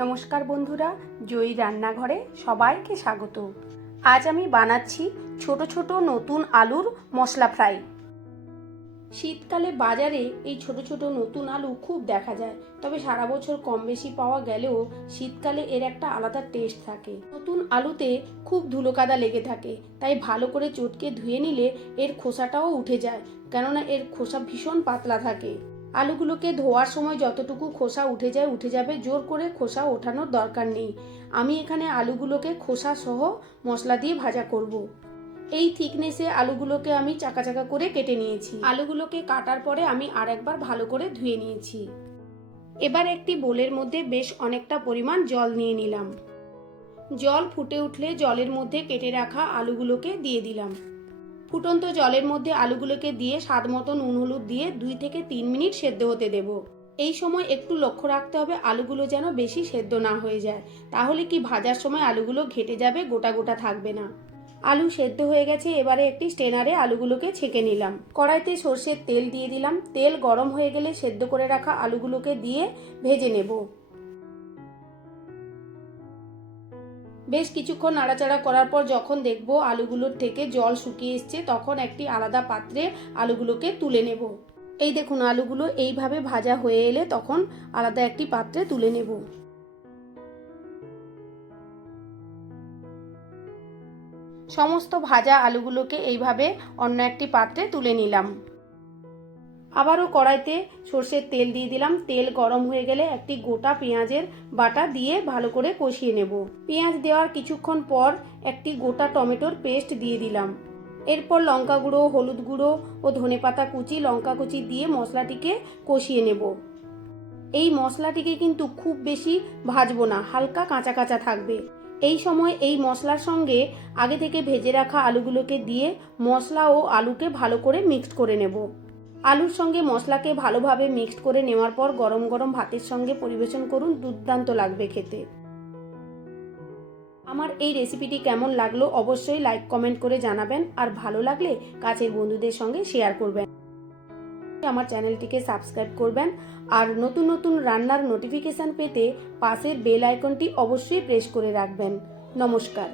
নমস্কার বন্ধুরা, জয়ী রান্নাঘরে সবাইকে স্বাগত। আজ আমি বানাচ্ছি ছোট ছোট নতুন আলুর মশলা ফ্রাই। শীতকালে বাজারে এই ছোট ছোট নতুন আলু খুব দেখা যায়, তবে সারা বছর কম বেশি পাওয়া গেলেও শীতকালে এর একটা আলাদা টেস্ট থাকে। নতুন আলুতে খুব ধুলো কাদা লেগে থাকে, তাই ভালো করে চটকে ধুয়ে নিলে এর খোসাটাও উঠে যায়, কেননা এর খোসা ভীষণ পাতলা থাকে। আলুগুলোকে ধোয়ার সময় যতটুকু খোসা উঠে যাবে, জোর করে খোসা ওঠানোর দরকার নেই। আমি এখানে আলুগুলোকে খোসা সহ মশলা দিয়ে ভাজা করব। এই থিকনেসে আলুগুলোকে আমি চাকা চাকা করে কেটে নিয়েছি। আলুগুলোকে কাটার পরে আমি আরেকবার ভালো করে ধুয়ে নিয়েছি। এবার একটি বোলের মধ্যে বেশ অনেকটা পরিমাণ জল নিয়ে নিলাম। জল ফুটে উঠলে জলের মধ্যে কেটে রাখা আলুগুলোকে দিয়ে দিলাম। ফুটন্ত জলের মধ্যে আলুগুলোকে দিয়ে স্বাদ মতো নুন হলুদ দিয়ে 2 থেকে 3 মিনিট সেদ্ধ হতে দেব। এই সময় একটু লক্ষ্য রাখতে হবে আলুগুলো যেন বেশি সেদ্ধ না হয়ে যায়, তাহলে কি ভাজার সময় আলুগুলো ঘেটে যাবে, গোটা গোটা থাকবে না। আলু সেদ্ধ হয়ে গেছে, এবারে একটি স্ট্রেনারে আলুগুলোকে ছেঁকে নিলাম। কড়াইতে সর্ষের তেল দিয়ে দিলাম। তেল গরম হয়ে গেলে সেদ্ধ করে রাখা আলুগুলোকে দিয়ে ভেজে নেব। বেশ কিছুক্ষণ নাড়াচাড়া করার পর যখন দেখব আলুগুলোর থেকে জল শুকিয়ে এসছে, তখন একটি আলাদা পাত্রে আলুগুলোকে তুলে নেব। এই দেখুন, আলুগুলো এইভাবে ভাজা হয়ে এলে তখন আলাদা একটি পাত্রে তুলে নেব। সমস্ত ভাজা আলুগুলোকে এইভাবে অন্য একটি পাত্রে তুলে নিলাম। আবারও কড়াইতে সর্ষের তেল দিয়ে দিলাম। তেল গরম হয়ে গেলে একটি গোটা পেঁয়াজের বাটা দিয়ে ভালো করে কষিয়ে নেব। পেঁয়াজ দেওয়ার কিছুক্ষণ পর একটি গোটা টমেটোর পেস্ট দিয়ে দিলাম। এরপর লঙ্কা গুঁড়ো, হলুদ গুঁড়ো ও ধনেপাতা কুচি, লঙ্কা কুচি দিয়ে মশলাটিকে কষিয়ে নেব। এই মশলাটিকে কিন্তু খুব বেশি ভাজবো না, হালকা কাঁচা কাঁচা থাকবে। এই সময় এই মশলার সঙ্গে আগে থেকে ভেজে রাখা আলুগুলোকে দিয়ে মশলা ও আলুকে ভালো করে মিক্সড করে নেব। আলুর সঙ্গে মশলাকে ভালোভাবে মিক্সড করে নেওয়ার পর গরম গরম ভাতের সঙ্গে পরিবেশন করুন, দুর্দান্ত লাগবে খেতে। আমার এই রেসিপিটি কেমন লাগলো অবশ্যই লাইক কমেন্ট করে জানাবেন, আর ভালো লাগলে কাছের বন্ধুদের সঙ্গে শেয়ার করবেন। আমার চ্যানেলটিকে সাবস্ক্রাইব করবেন, আর নতুন নতুন রান্নার নোটিফিকেশন পেতে পাশের বেল আইকনটি অবশ্যই প্রেস করে রাখবেন। নমস্কার।